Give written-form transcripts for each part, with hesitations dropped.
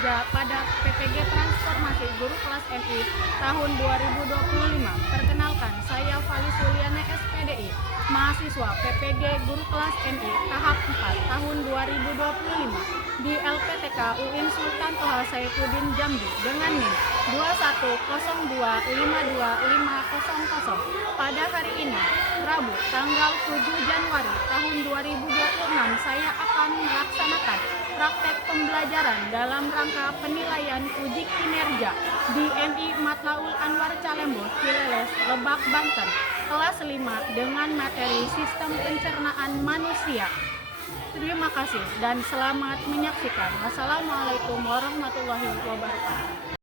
kerja pada PPG Transformasi Guru Kelas MI tahun 2025. Perkenalkan, saya Fali Suliana SPDI, mahasiswa PPG Guru Kelas MI tahap 4 tahun 2025 di LPTK UIN Sultan Toha Saifuddin Jambi dengan NIM 210252500. Pada hari ini, Rabu, tanggal 7 Januari tahun 2026, saya akan melaksanakan praktek pembelajaran dalam rangka penilaian uji kinerja di MI Matlaul Anwar Calembo, Cileles, Lebak, Banten, kelas 5 dengan materi Sistem Pencernaan Manusia. Terima kasih dan selamat menyaksikan. Wassalamualaikum warahmatullahi wabarakatuh.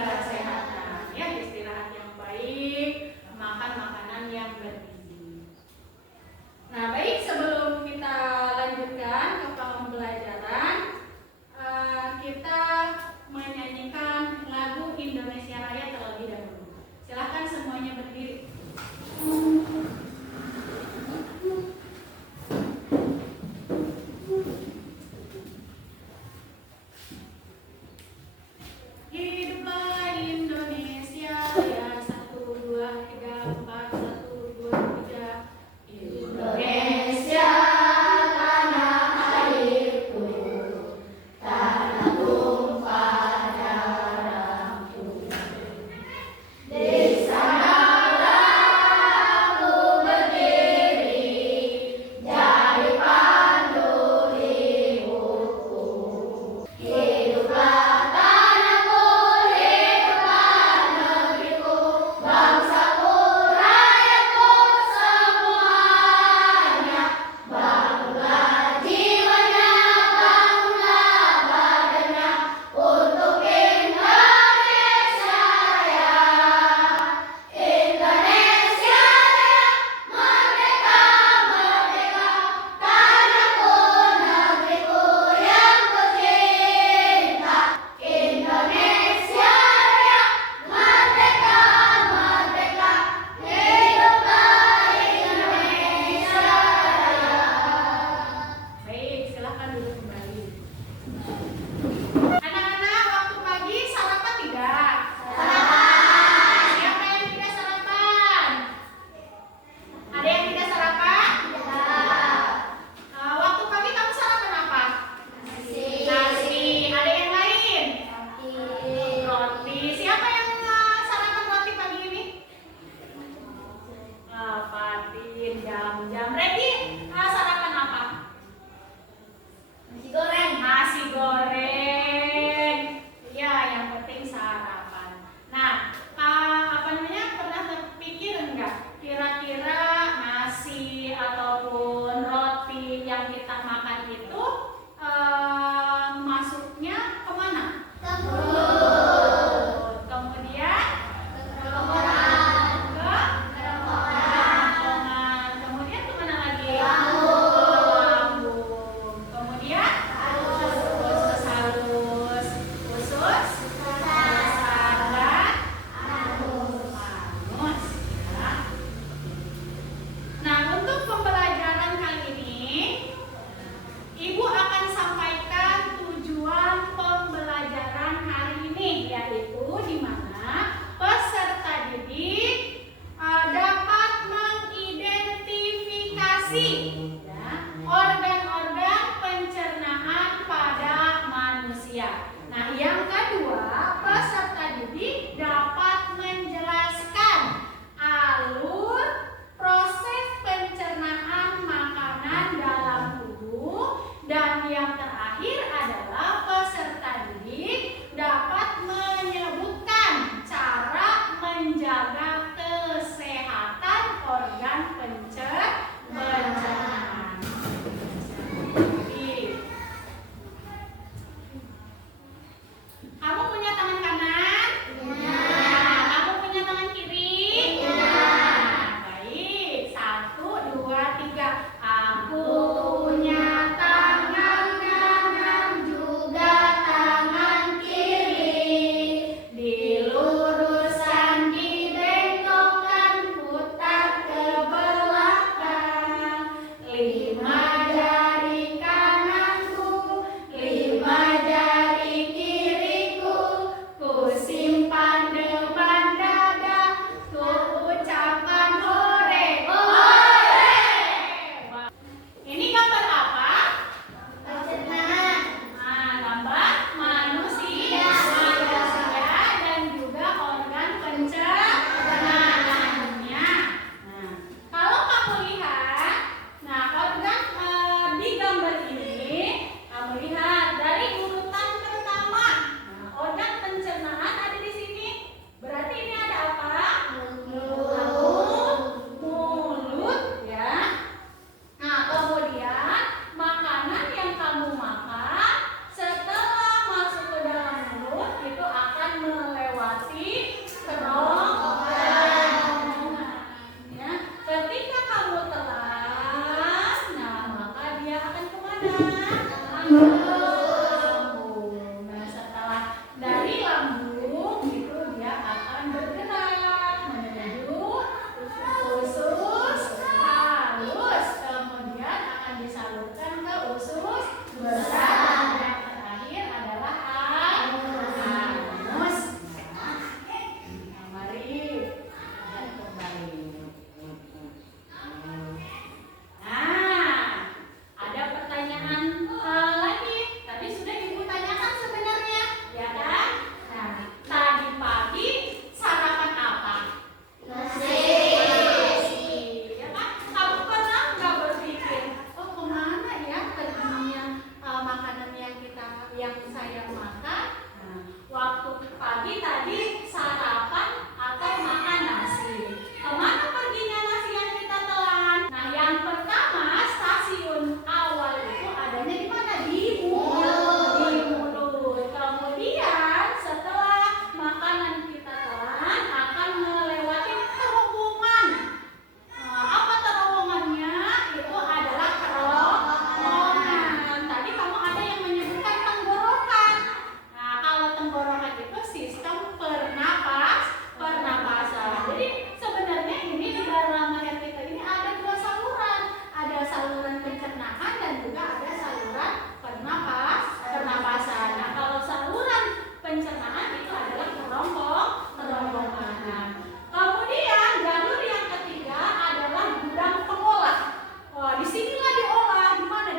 Kesehatan, ya, istirahat yang baik, makan makanan yang bergizi. Nah, baik, sebelum kita lanjutkan ke pembelajaran, kita menyanyikan lagu Indonesia Raya terlebih dahulu. Silakan semuanya berdiri. pagi tadi sarapan atau makan nasi. Kemana perginya nasi yang kita telan? Nah, yang pertama stasiun awal itu adanya di mana? Di mulut. Di mulut. Kemudian setelah makanan kita telan akan melewati terowongan. Apa terowongannya? Itu adalah terowongan. Tadi kamu ada yang menyebutkan tenggorokan. Nah, kalau tenggorokan itu sistem pernapasan. Jadi sebenarnya ini di dalam mayat kita ini ada dua saluran. Ada saluran pencernaan dan juga ada saluran pernapasan. Nah, kalau saluran pencernaan itu adalah kerongkongan. Kemudian jalur yang ketiga adalah gudang pengolah. Wah, disinilah diolah di mana?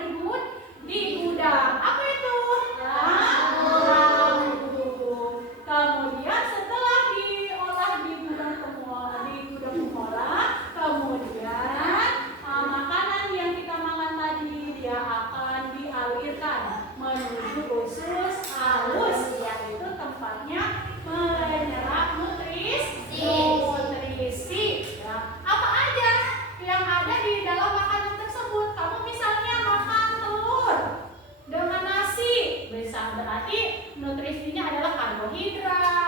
Di gudang. Apa itu? Lampu. Kemudian setelah diolah di gudang pengolah, kemudian makanan yang kita makan tadi dia akan dialirkan menuju usus halus, yaitu tempatnya menyerap nutrisi. Ya. Apa aja yang ada di dalam makanan tersebut? Kamu misalnya makan telur dengan nasi, bisa berarti nutrisinya adalah karbohidrat,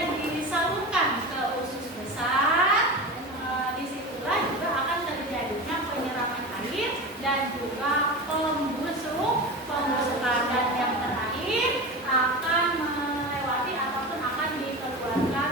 kemudian disalurkan ke usus besar. Disitulah juga akan terjadinya penyerapan air dan juga pembusukan, dan yang terakhir akan melewati ataupun akan dikeluarkan